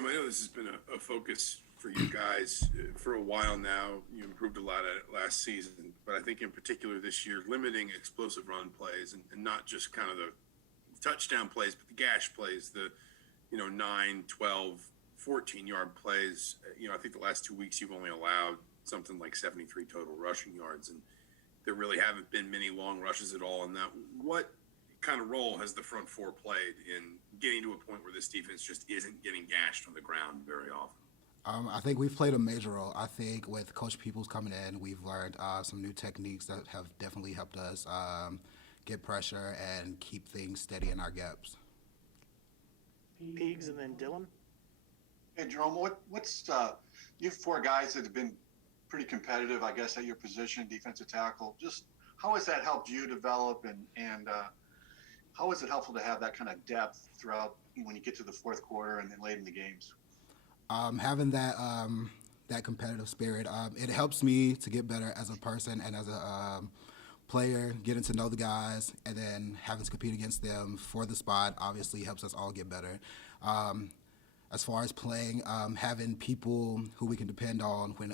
Jerome, I know this has been a focus for you guys for a while now. You improved a lot at it last season, but I think in particular this year, limiting explosive run plays and not just kind of the touchdown plays, but the gash plays, the 9, 12, 14-yard plays. I think the last 2 weeks you've only allowed something like 73 total rushing yards, and there really haven't been many long rushes at all in that. What kind of role has the front four played in getting to a point where this defense just isn't getting gashed on the ground very often? I think we've played a major role. I think with Coach Peoples coming in, we've learned some new techniques that have definitely helped us get pressure and keep things steady in our gaps. Peegs and then Dylan. Hey, Jerome, what's you have 4 guys that have been pretty competitive, I guess, at your position, defensive tackle. Just how has that helped you develop, and how is it helpful to have that kind of depth throughout when you get to the fourth quarter and then late in the games? Having that competitive spirit, it helps me to get better as a person and as a player, getting to know the guys, and then having to compete against them for the spot obviously helps us all get better. As far as playing, having people who we can depend on when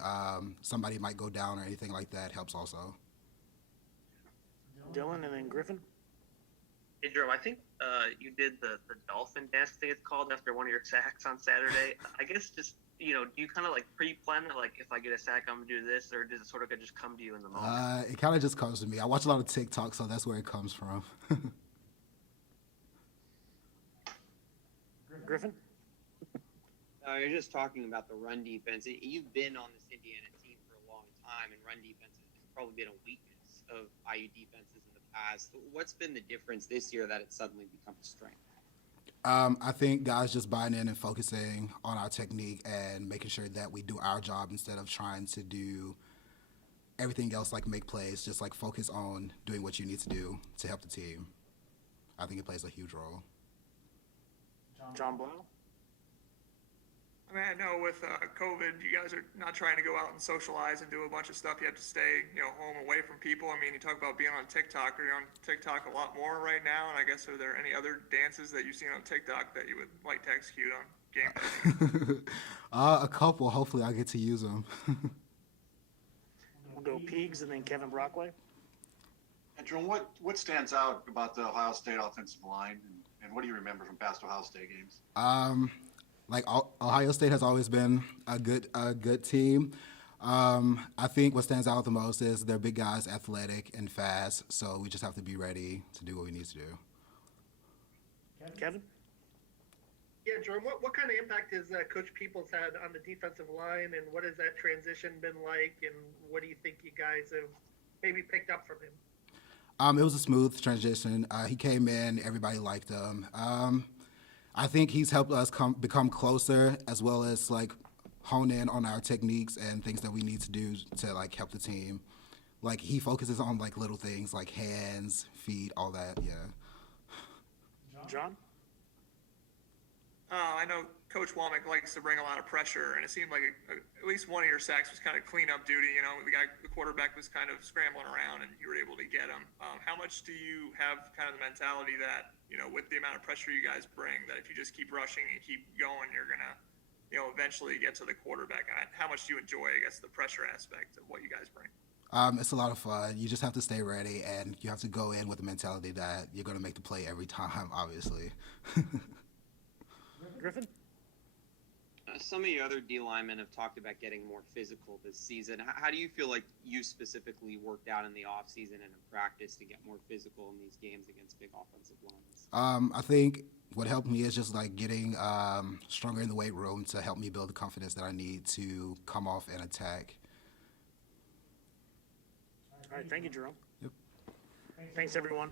somebody might go down or anything like that helps also. Dylan and then Griffin. Hey, Jerome, I think you did the dolphin dance, I think it's called, after one of your sacks on Saturday. I guess just, do you kind of like pre-plan it, like if I get a sack, I'm going to do this, or does it sort of just come to you in the moment? It kind of just comes to me. I watch a lot of TikTok, so that's where it comes from. Griffin? You're just talking about the run defense. You've been on this Indiana team for a long time, and run defense has probably been a weakness of IU defenses in the past. What's been the difference this year that it's suddenly become a strength? I think guys just buying in and focusing on our technique and making sure that we do our job instead of trying to do everything else, like make plays. Just like focus on doing what you need to do to help the team. I think it plays a huge role. John Blau? I mean, I know with COVID, you guys are not trying to go out and socialize and do a bunch of stuff. You have to stay, home away from people. I mean, you talk about being on TikTok. Are you on TikTok a lot more right now? And I guess, are there any other dances that you've seen on TikTok that you would like to execute on game day? A couple. Hopefully I get to use them. We'll go Peegs and then Kevin Brockway. And Jerome, what stands out about the Ohio State offensive line, and what do you remember from past Ohio State games? Like Ohio State has always been a good team. I think what stands out the most is their big guys, athletic and fast. So we just have to be ready to do what we need to do. Kevin? Yeah, Jerome, what kind of impact has Coach Peoples had on the defensive line, and what has that transition been like, and what do you think you guys have maybe picked up from him? It was a smooth transition. He came in, everybody liked him. I think he's helped us become closer, as well as like hone in on our techniques and things that we need to do to like help the team. Like he focuses on like little things like hands, feet, all that. Yeah. John? I know Coach Womack likes to bring a lot of pressure, and it seemed like at least one of your sacks was kind of cleanup duty. The quarterback was kind of scrambling around, and you were able to get him. How much do you have kind of the mentality that, with the amount of pressure you guys bring, that if you just keep rushing and keep going, you're going to, eventually get to the quarterback? And how much do you enjoy, I guess, the pressure aspect of what you guys bring? It's a lot of fun. You just have to stay ready, and you have to go in with the mentality that you're going to make the play every time, obviously. Griffin? Some of your other D linemen have talked about getting more physical this season. How do you feel like you specifically worked out in the offseason and in practice to get more physical in these games against big offensive lines? I think what helped me is just like getting stronger in the weight room to help me build the confidence that I need to come off and attack. All right, thank you, Jerome. Yep. Thanks, everyone.